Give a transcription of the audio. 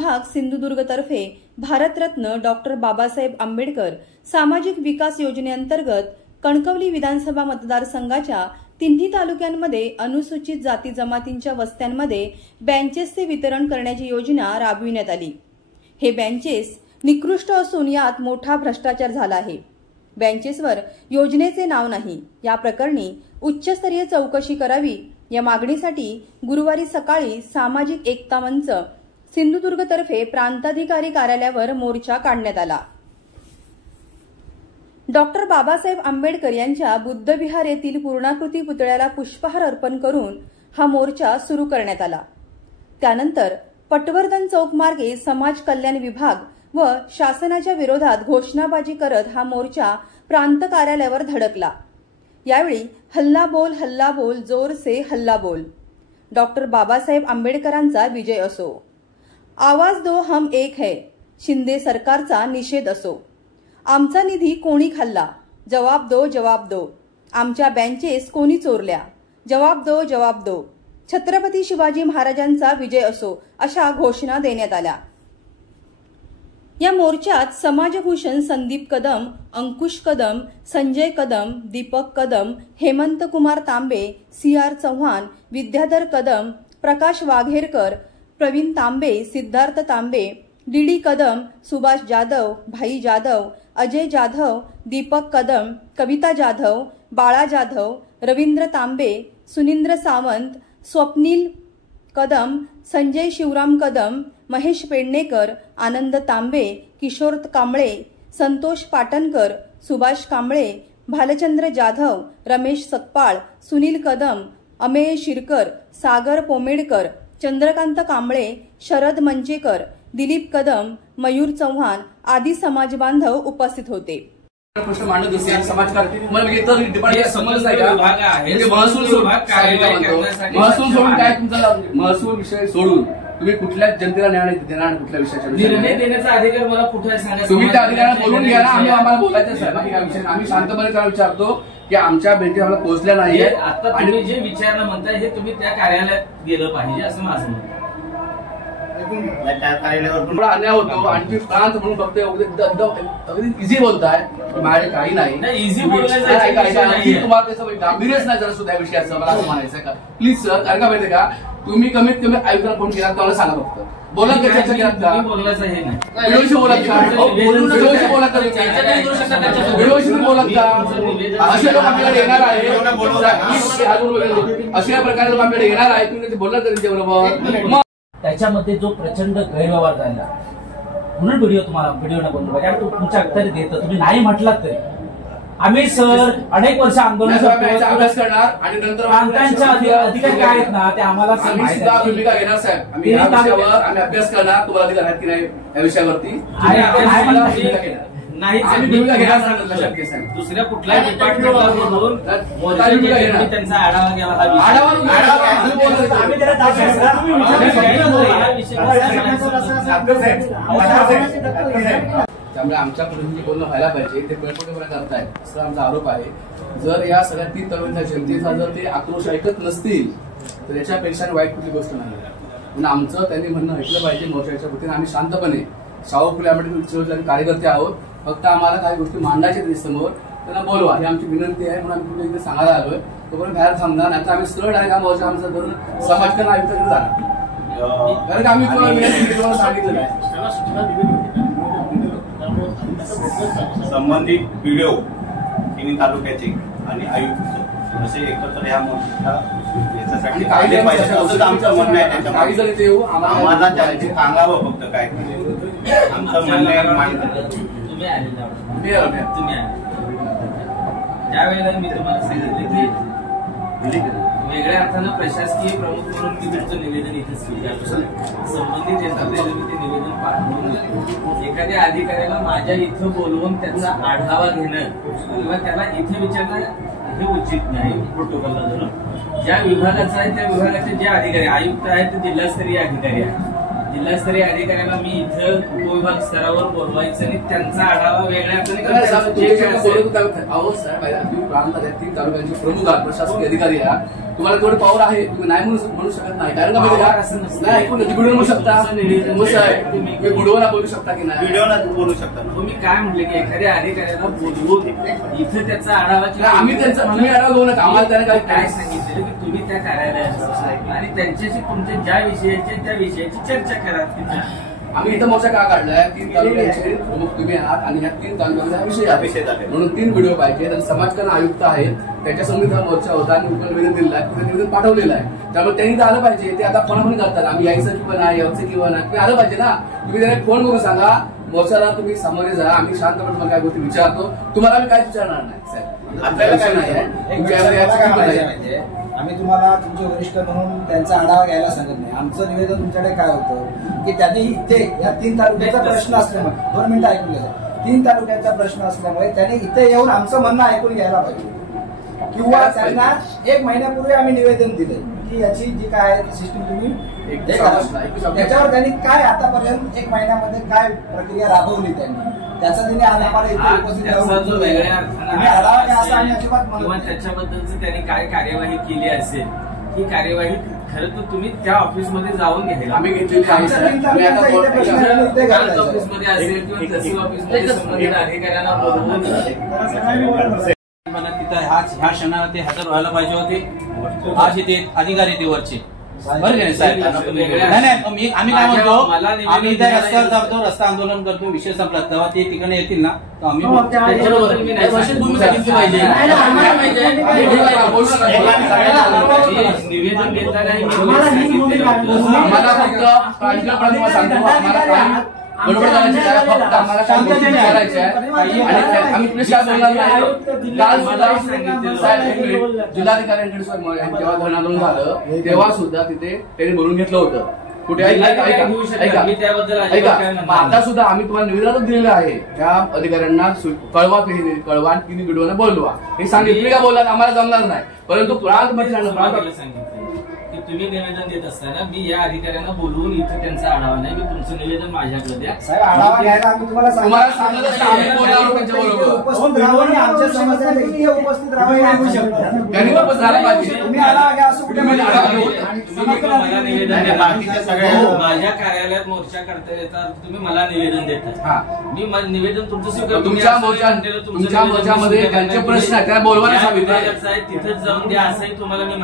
विभाग सिंधुदुर्ग तर्फे भारतरत्न डॉक्टर बाबासाहेब आंबेडकर सामाजिक विकास योजनेअंतर्गत कणकवली विधानसभा मतदारसंघाच्या तिन्ही तालुक्यांमध्ये अनुसूचित जाती जमातींच्या वस्त्यांमध्ये बेंचेसचे वितरण करण्याची योजना राबविण्यात आली। हे बेंचेस निकृष्ट असून यात मोठा भ्रष्टाचार झाला आहे। बेंचेसवर योजनेचे नाव नाही। या प्रकरणी उच्चस्तरीय चौकशी करावी या मागणीसाठी गुरुवारी सकाळी सामाजिक एकता मंच सिंधुदुर्ग तर्फे प्रांताधिकारी कार्यालयावर मोर्चा काढण्यात आला। डॉक्टर बाबासाहेब आंबेडकर यांच्या बुद्धविहार येथील पूर्णाकृती पुतळ्याला पुष्पहार अर्पण करून हा मोर्चा सुरू करण्यात आला। त्यानंतर पटवर्धन चौक मार्गे समाज कल्याण विभाग व शासनाच्या विरोधात घोषणाबाजी करत हा मोर्चा प्रांत कार्यालयावर धडकला। यावेळी हल्ला बोल जोर से हल्ला बोल, डॉक्टर बाबासाहेब आंबेडकरांचा विजय असो, आवाज दो हम एक है, शिंदे सरकारचा निषेध असो, आमचा निधी कोणी खाल्ला, जवाब दो, आमच्या बेंचेस कोणी चोरल्या, जवाब दो, छत्रपती शिवाजी महाराजांचा विजय असो अशा घोषणा देण्यात आल्या। या मोर्चात समाजभूषण संदीप कदम, अंकुश कदम, संजय कदम, दीपक कदम, हेमंत कुमार तांबे, CR चव्हाण, विद्याधर कदम, प्रकाश वाघेरकर, प्रवीण तांबे, सिद्धार्थ तांबे, DD कदम, सुभाष जाधव, भाई जाधव, अजय जाधव, दीपक कदम, कविता जाधव, बाळा जाधव, रवींद्र तांबे, सुनींद्र सावंत, स्वप्नील कदम, संजय शिवराम कदम, महेश पेडणेकर, आनंद तांबे, किशोर कांबळे, संतोष पाटणकर, सुभाष कांबळे, भालचंद्र जाधव, रमेश सकपाळ, सुनील कदम, अमेय शिरकर, सागर पोमेडकर, चंद्रकांत कांबळे, शरद मंचेकर, दिलीप कदम, मयूर चव्हाण आदी समाज बांधव उपस्थित होते। प्रश्न मांडत असेल समाजकारती मला इतर डिपार्टमेंट समजलं आहे का? महसूल सोडून काय तुमचा महसूल विषय सोडून तुम्ही कुठल्या जनतेला न्याय देणार, कुठल्या विषयाच्या निर्णय देण्याचा अधिकार मला कुठे सांगा? तुम्ही त्या अधिकाऱ्यांना बोलून घ्या ना, आम्हाला बोलायचं आहे बाकी काय विषय। आम्ही शांतपणे काय विचारतो की आमच्या बेंचेस आम्हाला पोहोचल्या नाहीये। आता तुम्ही जे विचारणं म्हणताय हे तुम्ही त्या कार्यालयात गेलं पाहिजे असं माझं म्हणणं। थोडा अन्याय होतो आणि तुम्ही प्रांत म्हणून फक्त अगदी इझी बोलताय, माझ्याकडे काही नाही, इझी बोलायचं तुम्हाला त्याचं गांभीर्यच नाही जरा सुद्धा विषयाचं मला असं म्हणायचं का? प्लीज सर, कारण का माहितीये का, तुम्ही कमीत कमी आयुक्ताला फोन केला तर सांगा फक्त बोला का, चर्चा केला का? बोलायचं हे नाही, व्हिडिओशी बोलत का? व्हिडिओशी बोलत का? व्हिडिओशी बोलत का? असे लोक आपल्याकडे येणार आहे, अशा प्रकारे लोक आपल्याकडे येणार आहे, तुम्ही बोलला तर त्यांच्याबरोबर त्याच्यामध्ये जो प्रचंड गैरव्यवहार झाला म्हणून व्हिडिओ बनवला पाहिजे आणि तो तुमच्या उत्तर देतं। तुम्ही नाही म्हटलात तरी आम्ही सर अनेक वर्ष आंदोलन अभ्यास करणार आणि नंतर प्रांतांच्या अधिकारी काय आहेत ना ते आम्हाला भूमिका घेणार साहेब। आम्ही या विषयावर आम्ही अभ्यास करणार, तुम्हाला अधिकार आहेत की नाही या विषयावरती नाही दुसऱ्या कुठल्याही डिपार्टमेंटला बोलून त्यांचा आढावा घ्यावा, त्यामुळे आमच्या जे बोलणं व्हायला पाहिजे ते बेळपटेपणा करतायत असा आमचा आरोप आहे। जर या सगळ्या 3 तरुणांच्या जनतेचा जर ते आक्रोश ऐकत नसतील तर याच्यापेक्षा वाईट कुठली गोष्ट नाही। म्हणून आमचं त्यांनी म्हणणं ऐकलं पाहिजे मोर्चाच्या वतीने। आम्ही शांतपणे शाहू फुले आंबेडकर उच्च विद्यालयाचे कार्यकर्ते आहोत, फक्त आम्हाला काही गोष्टी मांडायच्या तरी समोर त्यांना बोलवा ही आमची विनंती आहे। म्हणून आम्ही कुठे इथे सांगायला आलोय, तोपर्यंत बाहेर थांबणार नाही तर आम्ही सरळ डायरेक्ट हा मोर्चा आमचा धरून समाजकरण आयुक्ताकडे जाणार, कारण आम्ही तुम्हाला सांगितलं आहे। संबंधित व्हिडिओ तिन्ही तालुक्याचे आणि आयुक्त असे एकत्र या मोर्चा याच्यासाठी काढले पाहिजे असं आमचं म्हणणं आहे। काही जरी ते येऊ आम्हाला त्यांचे सांगावं फक्त काय आमचं म्हणणं आहे। तुम्ही त्यावेळेला मी तुम्हाला सांगितलं की वेगळ्या अर्थानं प्रशासकीय प्रमुख म्हणून मी तुमचं निवेदन इथे स्वीकारलं। संबंधित यंत्रणेला मी ते निवेदन पाठवून एखाद्या अधिकाऱ्याला माझ्या इथं बोलवून त्याचा आढावा घेणं किंवा त्याला इथे विचारणं हे उचित नाही। प्रोटोकॉलला धरून ज्या विभागाचा आहे त्या विभागाचे जे अधिकारी आयुक्त आहेत ते जिल्हास्तरीय अधिकारी आहेत। जिल्हास्तरीय अधिकाऱ्याला मी इथं उपविभाग स्तरावर बोलवायचं आणि त्यांचा आढावा वेगळ्या प्रांताच्या 3 तालुक्यांचे प्रमुख प्रशासकीय अधिकारी आहात, तुम्हाला तेवढं पॉवर आहे, तुम्ही नाही म्हणू शकत नाही. कारण का माहिती का, नाही ऐकून बुडवून म्हणू शकता, तुम्ही बुडवला बोलू शकता की नाही, व्हिडिओला बोलू शकता. तुम्ही काय म्हटले की एखाद्या अधिकाऱ्याला बोलवून इथे त्याचा आढावा, आम्ही त्यांचा तुम्ही आढावा घेऊ नका, आम्हाला त्याने काय सांगितलं की तुम्ही त्या कार्यालयात आणि त्यांच्याशी तुमच्या ज्या विषयाची त्या विषयाची चर्चा करा. आम्ही इथं मोर्चा का काढलाय, 3 तालुक्यांचे प्रमुख तुम्ही आहात आणि ह्या 3 तालुक्यांचा विषय आहे म्हणून 3 व्हिडिओ पाहिजे. आणि समाज कल्याण आयुक्त आहेत, त्याच्यासमोर हा मोर्चा होता आणि उपनिवेदन दिलेलं आहे, तिथे निवेदन पाठवलेलं आहे. त्यामुळे त्यांनी तर आलं पाहिजे. ते आता फोन करतात, आम्ही यायचं किंवा नाही, यायचं किंवा नाही, तुम्ही आलं पाहिजे ना. तुम्ही त्याने फोन करून सांगा, मोर्चाला तुम्ही सामोरे जा, आम्ही शांतपणे तुम्हाला काय गोष्टी विचारतो, तुम्हाला आम्ही काय विचारणार नाही. साहेब आपल्याला काय नाही, आम्ही तुम्हाला तुमचे वरिष्ठ म्हणून त्यांचा आढावा घ्यायला सांगत नाही. आमचं निवेदन तुमच्याकडे काय होतं की त्यांनी इथे या 3 तालुक्याचा प्रश्न असल्यामुळे 2 मिनिटं ऐकून घ्या. 3 तालुक्याचा प्रश्न असल्यामुळे त्यांनी इथे येऊन आमचं म्हणणं ऐकून घ्यायला पाहिजे. किंवा त्यांना 1 महिन्यापूर्वी आम्ही निवेदन दिलंय की याची जी काय आहे ती सिस्टीम तुम्ही त्याच्यावर त्यांनी काय आतापर्यंत 1 महिन्यामध्ये काय प्रक्रिया राबवली त्यांनी, त्याचा त्यांनी आम्हाला इथे उपस्थित आढावा घ्या असं आम्ही अजिबात किंवा त्याच्याबद्दलच त्यांनी काय कार्यवाही केली असेल, ही कार्यवाही खरं तर तुम्ही त्या ऑफिसमध्ये जाऊन घ्यायला. आम्ही घेतलेली ऑफिसमध्ये असेल किंवा तहसील ऑफिसमध्ये संबंधित अधिकाऱ्यांना बोलवून मला तिथं ह्या क्षणाला ते हजर व्हायला पाहिजे होते. आज इथे अधिकारी ते वरचे बरं नाही साहेब, नाही आम्ही काय म्हणतो, आम्ही इथे रस्त्यावर जातो, रस्ता आंदोलन करतो, विषय संपला तेव्हा ते तिकडे येतील ना तर आम्ही निवेदन देताना बरोबर फक्त आम्हाला काय गोष्टी विचारायच्या आहे आणि आम्ही प्लीज काय बोलणार नाही. काल सुद्धा जिल्हाधिकाऱ्यांकडे जेव्हा धरण आंदोलन झालं तेव्हा सुद्धा तिथे त्यांनी बोलून घेतलं होतं. कुठे ऐका आता सुद्धा आम्ही तुम्हाला निवेदन दिलेलं आहे, त्या अधिकाऱ्यांना कळवा किती व्हिडिओने बोलवा हे सांगितले का बोलला, आम्हाला जमणार नाही. परंतु प्रांत मध्ये की तुम्ही निवेदन देत असताना मी या अधिकाऱ्यांना बोलवून इथे त्यांचा आढावा नाही, मी तुमचं निवेदन माझ्याकडे द्या. साहेब आढावा घ्यायला आम्ही तुम्हाला सांगितलं उपस्थित राहावं आणि आमच्या समस्या इथे उपस्थित राहावं. त्यांनी वापस राहायला पाहिजे. तुम्ही आढावा घ्या असं कुठे मला निवेदन देता, माझ्या कार्यालयात मोर्चा करता येतात, तुम्ही मला निवेदन देता, मी निवेदन तुमचं स्वीकार. तुमच्या मोर्चामध्ये त्यांचे प्रश्न आहेत, त्या बोलवायला तिथेच जाऊन द्या असंही तुम्हाला मी